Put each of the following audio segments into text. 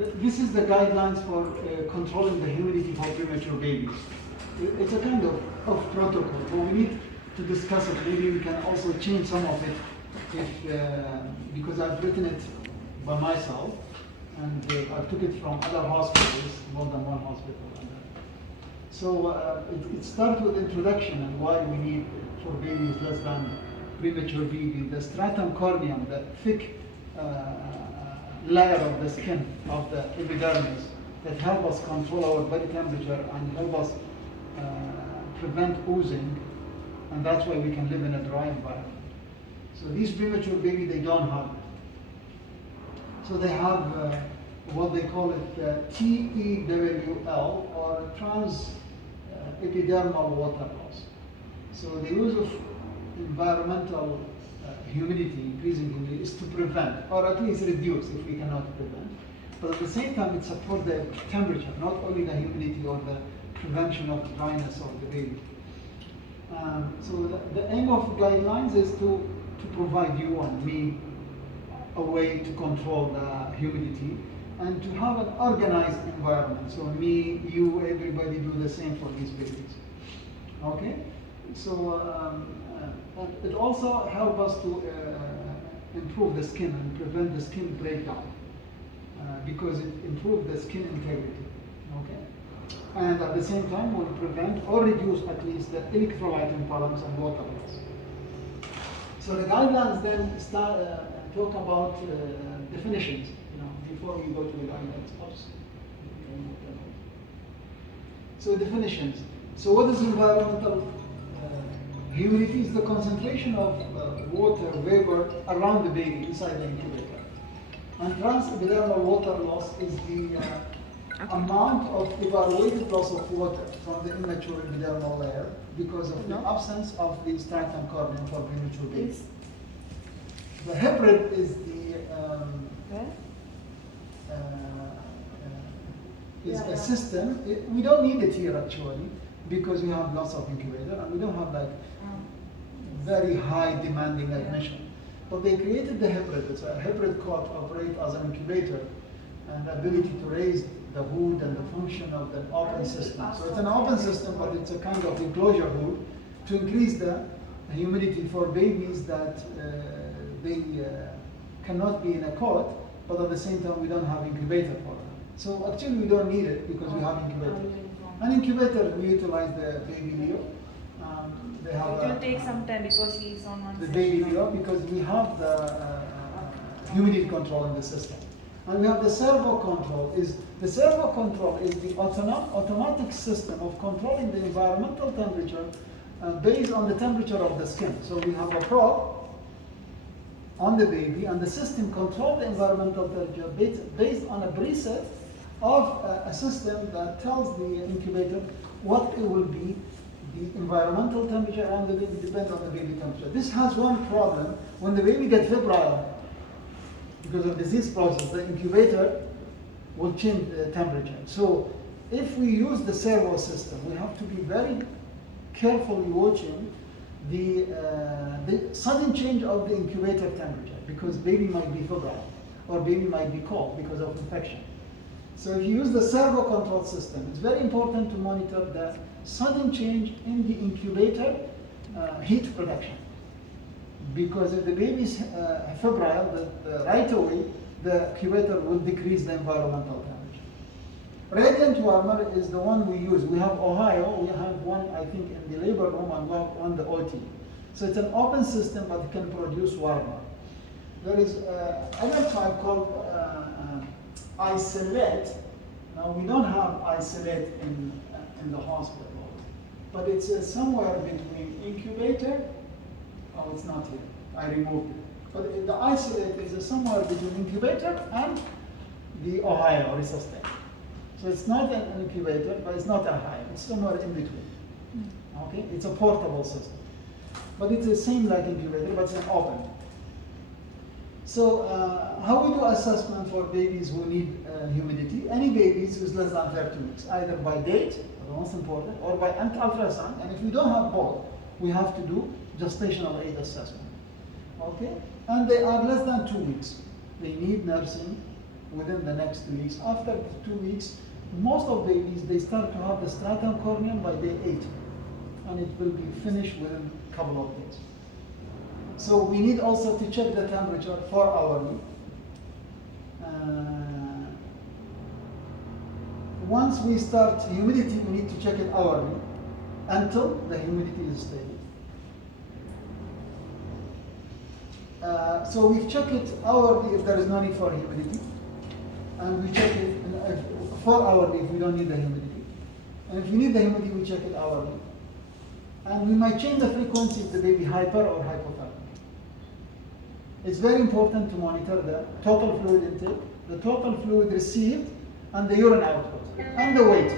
This is the guidelines for controlling the humidity for premature babies. It's a kind of protocol, but we need to discuss it. Maybe we can also change some of it because I've written it by myself, and I took it from other hospitals, more than one hospital. So it starts with introduction and why we need for babies less than premature baby, the stratum corneum, the thick layer of the skin of the epidermis that help us control our body temperature and help us prevent oozing, and that's why we can live in a dry environment. So these premature baby, they don't have it. So they have what they call it TEWL, or trans epidermal water loss. So the use of environmental humidity, increasing humidity, is to prevent, or at least reduce if we cannot prevent. But at the same time, it supports the temperature, not only the humidity or the prevention of dryness of the baby. So the aim of guidelines is to provide you and me a way to control the humidity and to have an organized environment. So me, you, everybody do the same for these babies. Okay? So it also helps us to improve the skin and prevent the skin breakdown because it improves the skin integrity. Okay? And at the same time will prevent or reduce at least the electrolyte imbalance and water loss. So the guidelines then talk about definitions. Before we go to the guidelines. So definitions. So what is environmental humidity? Is the concentration of water vapor around the baby inside the incubator. And transepidermal water loss is the amount of evaluated loss of water from the immature epidermal layer because of the absence of the stratum corneum for premature babies. The hybrid is the a system. We don't need it here actually because we have lots of incubator and we don't have like very high demanding admission. But they created the hybrid. It's a hybrid cot operate as an incubator and the ability to raise the hood and the function of the open system. So it's an open system, but it's a kind of enclosure hood to increase the humidity for babies that they cannot be in a cot, but at the same time we don't have incubator for them. So actually we don't need it because we have incubator. An incubator, we utilize the baby Leo. They have it will take some time because he is on one the side. baby Leo because we have the humidity control in the system. And we have the servo control. The servo control is the automatic system of controlling the environmental temperature based on the temperature of the skin. So we have a probe on the baby, and the system controls the environmental temperature based on a preset of a system that tells the incubator what it will be. The environmental temperature around the baby depends on the baby temperature. This has one problem. When the baby gets febrile, because of disease process, the incubator will change the temperature. So if we use the servo system, we have to be very carefully watching the sudden change of the incubator temperature because baby might be febrile or baby might be cold because of infection. So if you use the servo control system, it's very important to monitor the sudden change in the incubator heat production. Because if the baby is febrile, right away the incubator will decrease the environmental temperature. Radiant warmer is the one we use. We have Ohio, we have one I think in the labor room and we have one the OT. So it's an open system but it can produce warmer. There is another type called isolate. Now we don't have isolate in the hospital, but it's somewhere between incubator. Oh, it's not here. I removed it. But the isolate is somewhere between incubator and the Ohio resuscitate. So it's not an incubator, but it's not a Ohio. It's somewhere in between. Okay, it's a portable system, but it's the same like incubator, but it's an open. So how we do assessment for babies who need humidity? Any babies who's less than 30 weeks, either by date, the most important, or by ultrasound. And if we don't have both, we have to do gestational age assessment. Okay? And they are less than 2 weeks. They need nursing within the next 2 weeks. After 2 weeks, most of babies, they start to have the stratum corneum by day 8. And it will be finished within a couple of days. So we need also to check the temperature 4 hourly. Once we start humidity, we need to check it hourly until the humidity is stable. So we check it hourly if there is no need for humidity, and we check it 4 hourly if we don't need the humidity. And if we need the humidity, we check it hourly. And we might change the frequency if the baby hyper or hypothermic. It's very important to monitor the total fluid intake, the total fluid received, and the urine output, and the weight.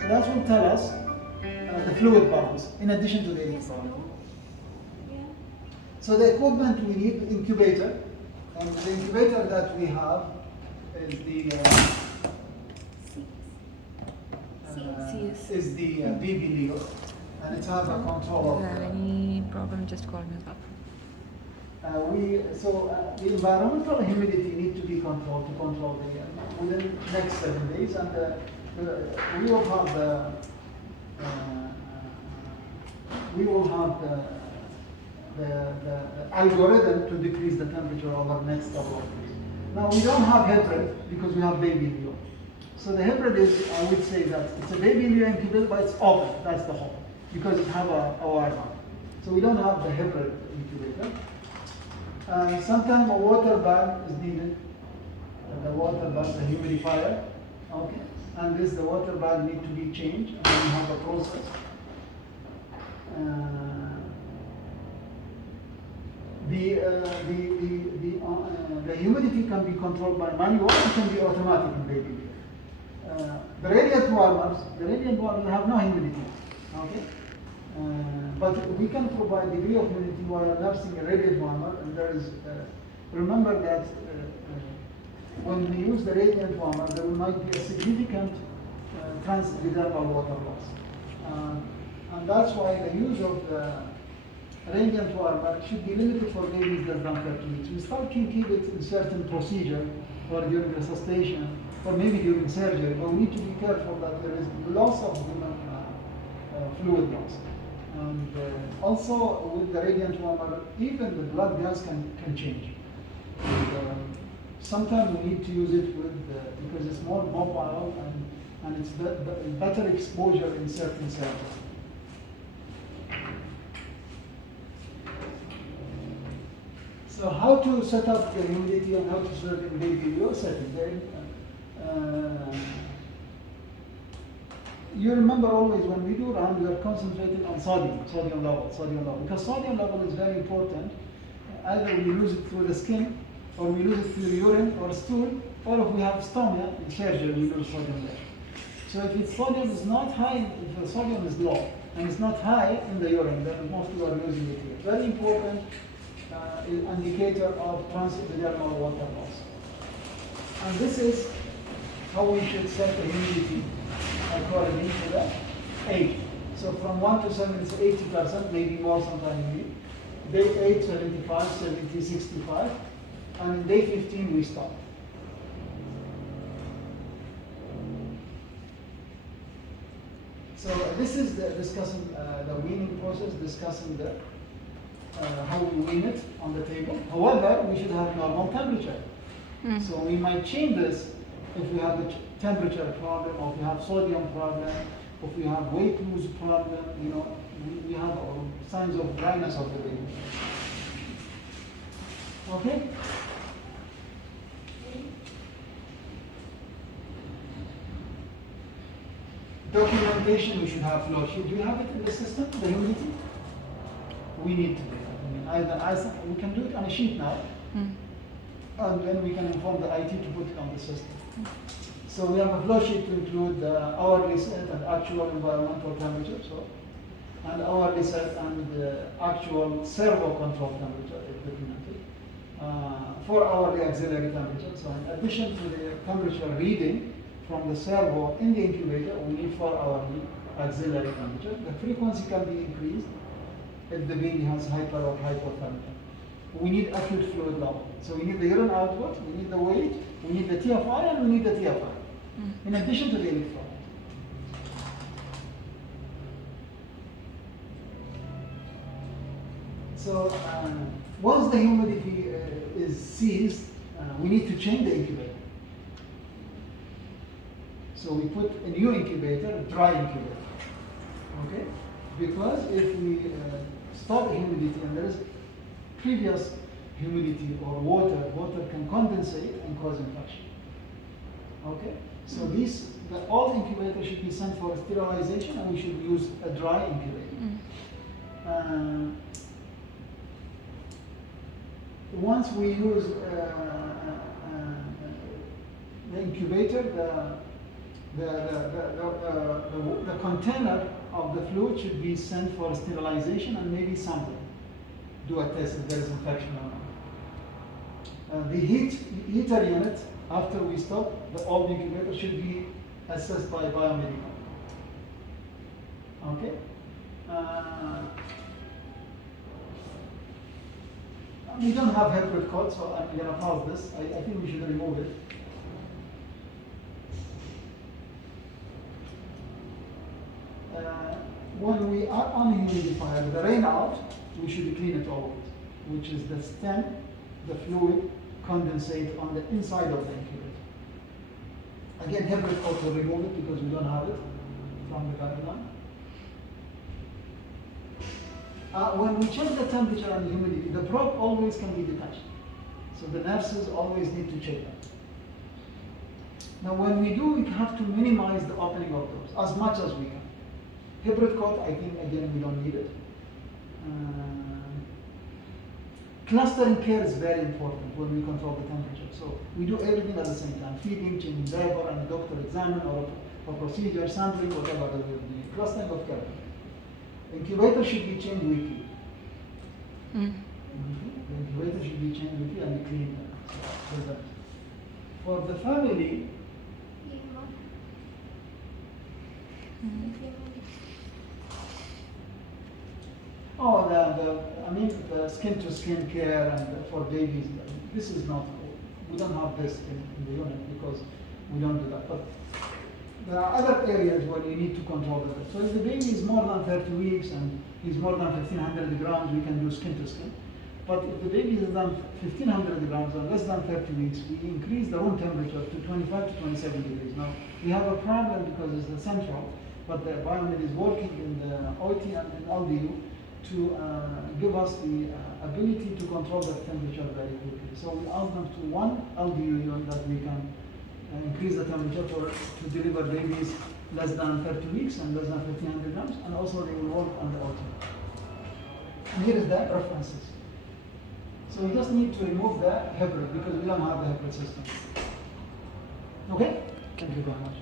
So that will tell us the fluid balance, in addition to the electrolyte. So the equipment we need, incubator, and the incubator that we have is the BB Leo, and it has a control of. If you have any problem, just call me up. The environmental humidity need to be controlled to control the within next 7 days, and we will have the algorithm to decrease the temperature over the next couple of days. Now we don't have hybrid because we have baby Leo. So the hybrid is, I would say that it's a baby Leo incubator, but it's open. That's the whole, because it have a wire harness. So we don't have the hybrid incubator. Sometimes a water bag is needed. The water bag, the humidifier, okay. And the water bag need to be changed, and then we have a process. The humidity can be controlled by manual, it can be automatic in baby. The radiant warmers have no humidity, okay? But we can provide degree of humidity while nursing a radiant warmer, and there is, remember that when we use the radiant warmer, there might be a significant transepidermal water loss. And that's why the use of the radiant warmer should be limited for babies less than 13 weeks. We still can keep it in certain procedure or during resuscitation or maybe during surgery, but we need to be careful that there is loss of human fluid loss. And also with the radiant warmer, even the blood gas can change. Sometimes we need to use it because it's more mobile and it's better exposure in certain cells. So how to set up the humidity and how to serve in baby Leo setting? You remember always when we do round, we are concentrating on sodium level, because sodium level is very important. Either we lose it through the skin, or we lose it through urine or stool, or if we have stomach in surgery, we lose sodium level. So if its sodium is not high, if the sodium is low, and it's not high in the urine, then most people are losing it here. Very important indicator of transepidermal water loss. And this is how we should set the humidity according to the age. So from 1 to 7 is 80%, maybe more sometimes. Day 8, 75, 70, 65. And in day 15, we stop. So this is discussing the weaning process, discussing how we wean it on the table. However, we should have normal temperature. So we might change this if we have a temperature problem, or if we have sodium problem, or if we have weight loss problem. We have signs of dryness of the baby. Okay. Documentation, we should have flow sheet. Do you have it in the system, the humidity? We need to do it. We can do it on a sheet now, and then we can inform the IT to put it on the system. So we have a flow sheet to include the hourly set and actual environmental temperature, and hourly set and actual servo control temperature is documented. 4 hourly auxiliary temperature. So in addition to the temperature reading from the servo in the incubator, we need 4 hourly auxiliary temperature. The frequency can be increased if the baby has hyper or hypothermia. we need acute fluid level. So we need the urine output, we need the weight, we need the TFI, and we need the TFI, in addition to the electrolyte. So once the humidity is seized, we need to change the incubator. So we put a new incubator, a dry incubator. Okay? Because if we stop humidity and there is previous humidity or water can condensate and cause infection. Okay? So the old incubator should be sent for sterilization, and we should use a dry incubator. Once we use the incubator, the container of the fluid should be sent for sterilization and maybe sampling. Do a test if there is infection or not. The heater unit, after we stop, the old incubator should be assessed by biomedical. Okay? We don't have Hebrew code, so I'm going to pause this. I think we should remove it. When we are on a humidifier with the rain out, we should clean it always, which is the stem, the fluid condensate on the inside of the incubator. Again, Hebrew code will remove it because we don't have it from the guideline. When we check the temperature and the humidity, the probe always can be detached. So the nurses always need to check that. Now when we do, we have to minimize the opening of doors as much as we can. Hybrid coat, I think, again, we don't need it. Clustering care is very important when we control the temperature. So we do everything at the same time, feeding, changing diaper, and the doctor examine, or procedure, sampling, whatever that will be. Clustering of care. Incubator should be changed weekly. The incubator should be changed weekly and cleaned. So for the family, the skin-to-skin care and for babies, this is not, we don't have this in the unit because we don't do that. But there are other areas where you need to control the. So if the baby is more than 30 weeks and he's more than 1,500 grams, we can do skin-to-skin. But if the baby is than 1,500 grams and less than 30 weeks, we increase the room temperature to 25 to 27 degrees. Now, we have a problem because it's the central, but the biomed is working in the OT and in LDU to give us the ability to control the temperature very quickly. So we ask them to one LDU unit that we can increase the temperature to deliver babies less than 30 weeks and less than 1,500 grams, and also they will work on the OT. And here is the references. So we just need to remove the hybrid because we don't have the hybrid system. Okay? Thank you very much.